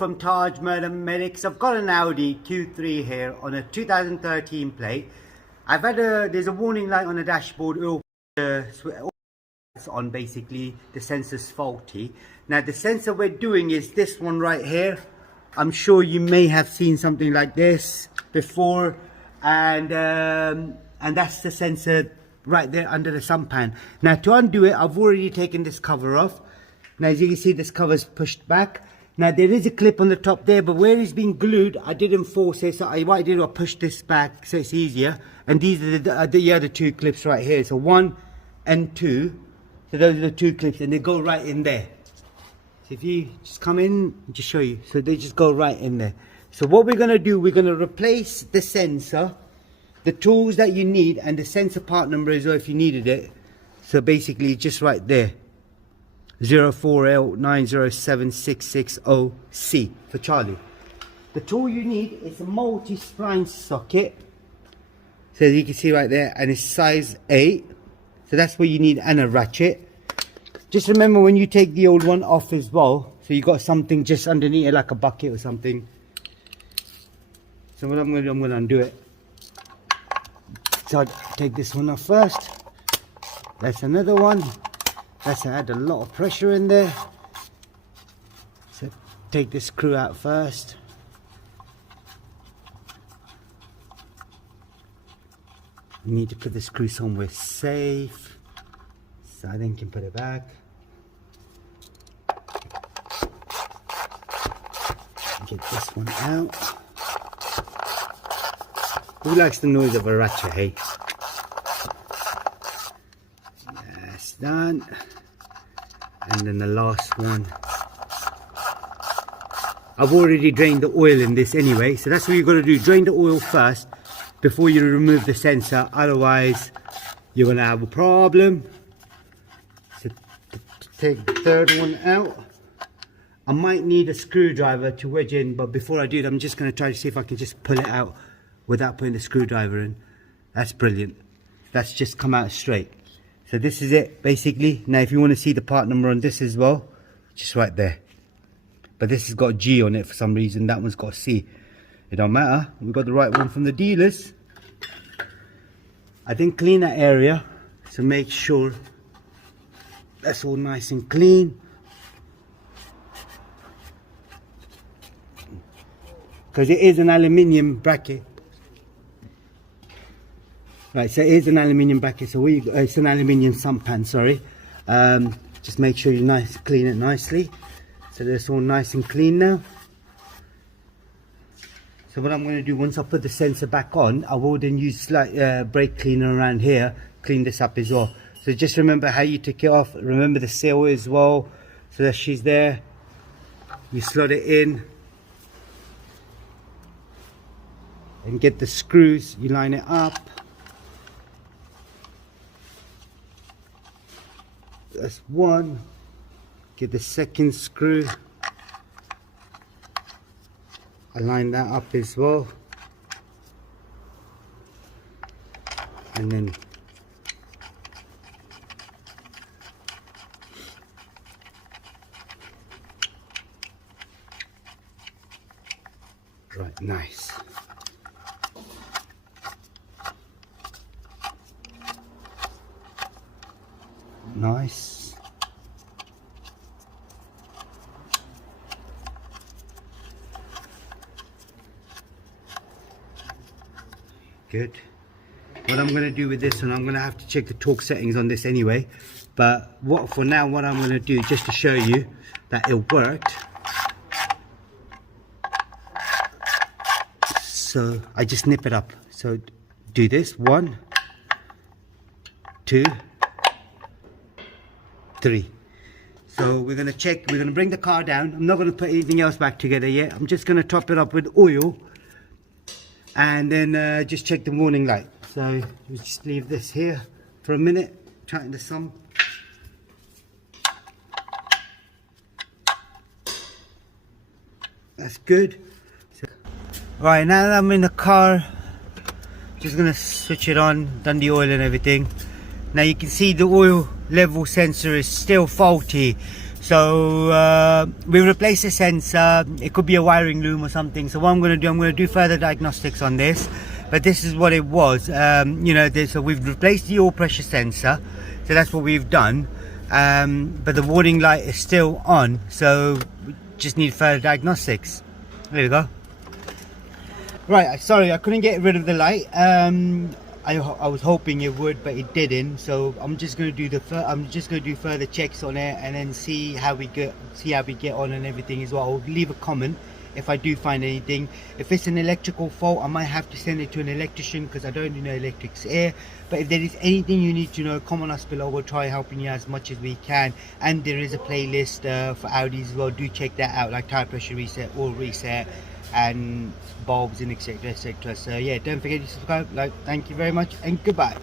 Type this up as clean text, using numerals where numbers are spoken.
from Tajmotormedics. I've got an Audi Q3 here on a 2013 plate. I've had there's a warning light on the dashboard, on basically the sensor's faulty. Now the sensor we're doing is this one right here. I'm sure you may have seen something like this before, and that's the sensor right there under the sampan. Now to undo it, I've already taken this cover off. Now as you can see, this cover's pushed back. Now there is a clip on the top there, but where it's been glued, I didn't force it, so what I did was push this back so it's easier. And these are the other two clips right here, so 1 and 2. So those are the two clips, and they go right in there. So if you just come in, I'll just show you. So they just go right in there. So what we're going to do, we're going to replace the sensor, the tools that you need, and the sensor part number as well if you needed it. So basically just right there, 04L907660C for Charlie. The tool you need is a multi-spline socket. So as you can see right there, and it's size 8. So that's what you need, and a ratchet. Just remember when you take the old one off as well, so you got something just underneath it like a bucket or something. So what I'm going to do, I'm going to undo it. So I'll take this one off first. That's another one. That's had a lot of pressure in there. So take this screw out first. You need to put the screw somewhere safe, so I then can put it back. Get this one out. Who likes the noise of a ratchet, hey? That's done. And then the last one. I've already drained the oil in this anyway, so that's what you've got to do. Drain the oil first before you remove the sensor, otherwise you're going to have a problem. So take the third one out. I might need a screwdriver to wedge in, but before I do that, I'm just going to try to see if I can just pull it out without putting the screwdriver in. That's brilliant. That's just come out straight. So this is it basically. Now if you want to see the part number on this as well, just right there. But this has got a G on it for some reason, that one's got a C. It don't matter, we got the right one from the dealers. I didn't clean that area, so make sure that's all nice and clean. Because it is an aluminium bracket. Right, so it is an aluminium bracket, so it's an aluminium sampan, sorry. Just make sure you clean it nicely. So that's all nice and clean now. So what I'm going to do, once I put the sensor back on, I will then use brake cleaner around here, clean this up as well. So just remember how you took it off. Remember the seal as well, so that she's there. You slot it in. And get the screws, you line it up. That's one. Get the second screw. I line that up as well, and then right, nice. Nice. Good. What I'm going to do with this one, I'm going to have to check the torque settings on this anyway, but for now what I'm going to do, just to show you that it worked, so I just nip it up. So do this, 1 2 3. So we're going to check, we're going to bring the car down. I'm not going to put anything else back together yet. I'm just going to top it up with oil, and then just check the warning light. So we just leave this here for a minute, tighten the sump. That's good. So, right, now that I'm in the car, just gonna switch it on, done the oil and everything. Now you can see the oil level sensor is still faulty, So we replaced the sensor. It could be a wiring loom or something. So what I'm going to do further diagnostics on this. But this is what it was. You know, so we've replaced the oil pressure sensor. So that's what we've done. But the warning light is still on. So we just need further diagnostics. There we go. Right, sorry, I couldn't get rid of the light. I was hoping it would, but it didn't. So I'm just going to do further checks on it, and then see how we get on and everything as well. I'll leave a comment if I do find anything. If it's an electrical fault, I might have to send it to an electrician, because I don't know electrics here. But if there is anything you need to know, comment us below. We'll try helping you as much as we can. And there is a playlist for Audis as well. Do check that out, like tire pressure reset, oil reset, and bulbs and etc. So yeah, don't forget to subscribe. Thank you very much, and goodbye.